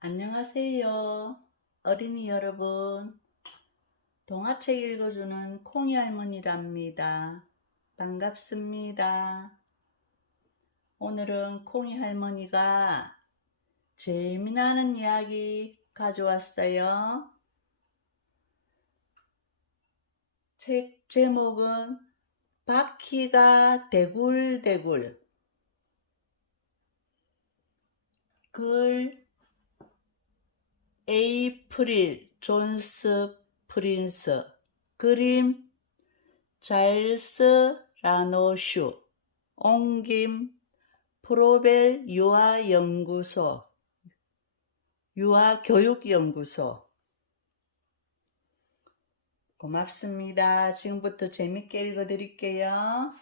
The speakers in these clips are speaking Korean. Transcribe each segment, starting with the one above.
안녕하세요. 어린이 여러분. 동화책 읽어주는 콩이 할머니랍니다. 반갑습니다. 오늘은 콩이 할머니가 재미나는 이야기 가져왔어요. 책 제목은 바퀴가 대굴대굴. 글 에이프릴 존스 프린스 그림 잘스 라노슈 옹김 프로벨 유아연구소 유아교육연구소 고맙습니다. 지금부터 재밌게 읽어드릴게요.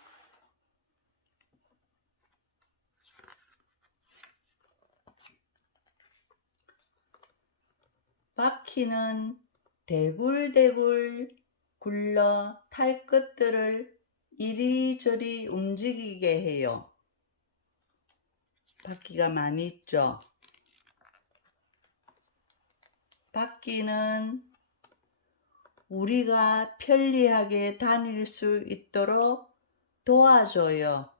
바퀴는 대굴대굴 굴러 탈 것들을 이리저리 움직이게 해요. 바퀴가 많이 있죠. 바퀴는 우리가 편리하게 다닐 수 있도록 도와줘요.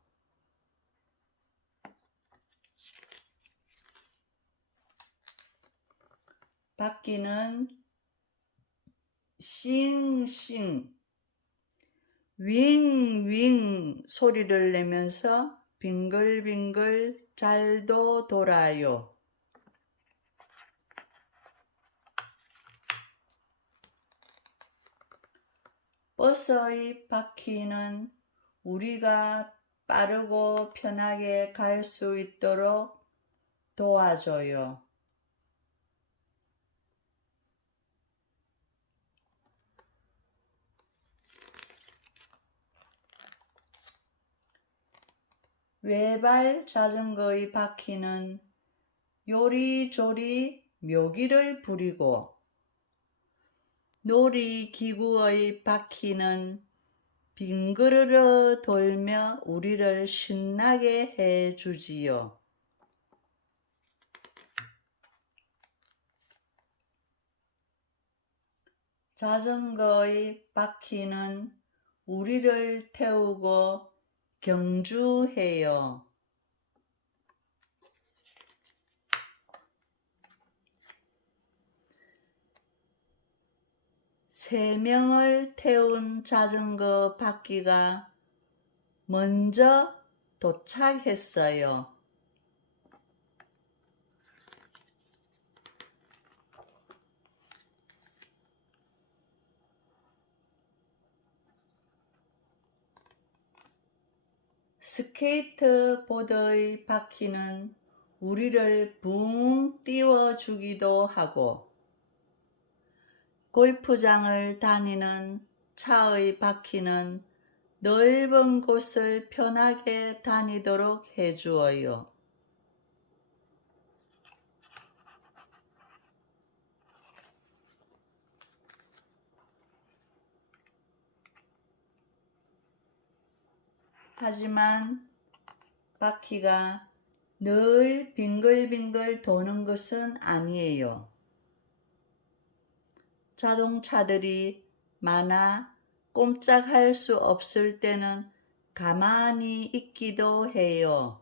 바퀴는 싱싱 윙윙 소리를 내면서 빙글빙글 잘도 돌아요. 버스의 바퀴는 우리가 빠르고 편하게 갈 수 있도록 도와줘요. 외발 자전거의 바퀴는 요리조리 묘기를 부리고 놀이기구의 바퀴는 빙그르르 돌며 우리를 신나게 해주지요. 자전거의 바퀴는 우리를 태우고 경주해요. 세 명을 태운 자전거 바퀴가 먼저 도착했어요. 스케이트보드의 바퀴는 우리를 붕 띄워주기도 하고, 골프장을 다니는 차의 바퀴는 넓은 곳을 편하게 다니도록 해주어요. 하지만 바퀴가 늘 빙글빙글 도는 것은 아니에요. 자동차들이 많아 꼼짝할 수 없을 때는 가만히 있기도 해요.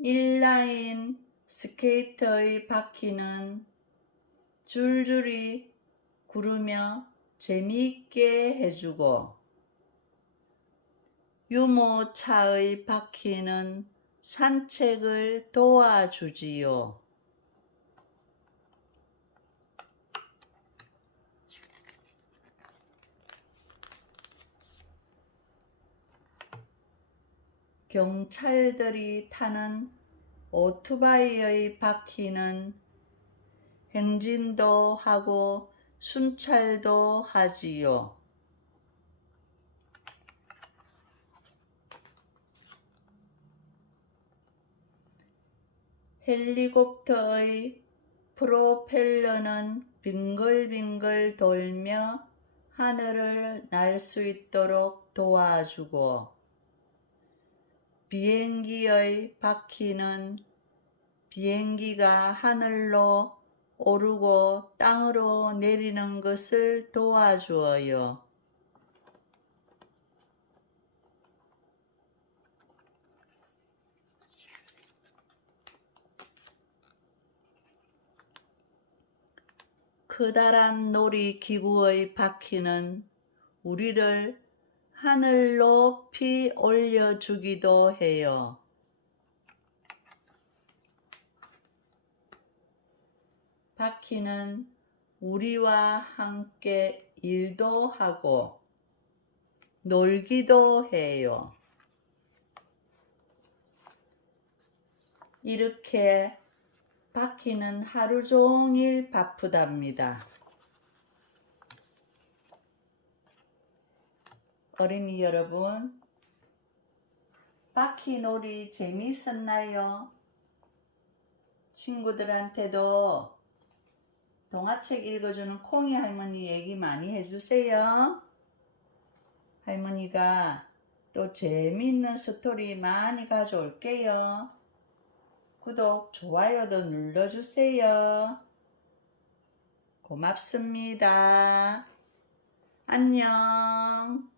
일라인 스케이터의 바퀴는 줄줄이 구르며 재미있게 해주고 유모차의 바퀴는 산책을 도와주지요. 경찰들이 타는 오토바이의 바퀴는 행진도 하고 순찰도 하지요. 헬리콥터의 프로펠러는 빙글빙글 돌며 하늘을 날 수 있도록 도와주고 비행기의 바퀴는 비행기가 하늘로 오르고 땅으로 내리는 것을 도와주어요. 커다란 놀이 기구의 바퀴는 우리를 하늘 높이 올려주기도 해요. 바퀴는 우리와 함께 일도 하고 놀기도 해요. 이렇게 바퀴는 하루 종일 바쁘답니다. 어린이 여러분, 바퀴 놀이 재미있었나요? 친구들한테도 동화책 읽어주는 콩이 할머니 얘기 많이 해주세요. 할머니가 또 재미있는 스토리 많이 가져올게요. 구독, 좋아요도 눌러주세요. 고맙습니다. 안녕.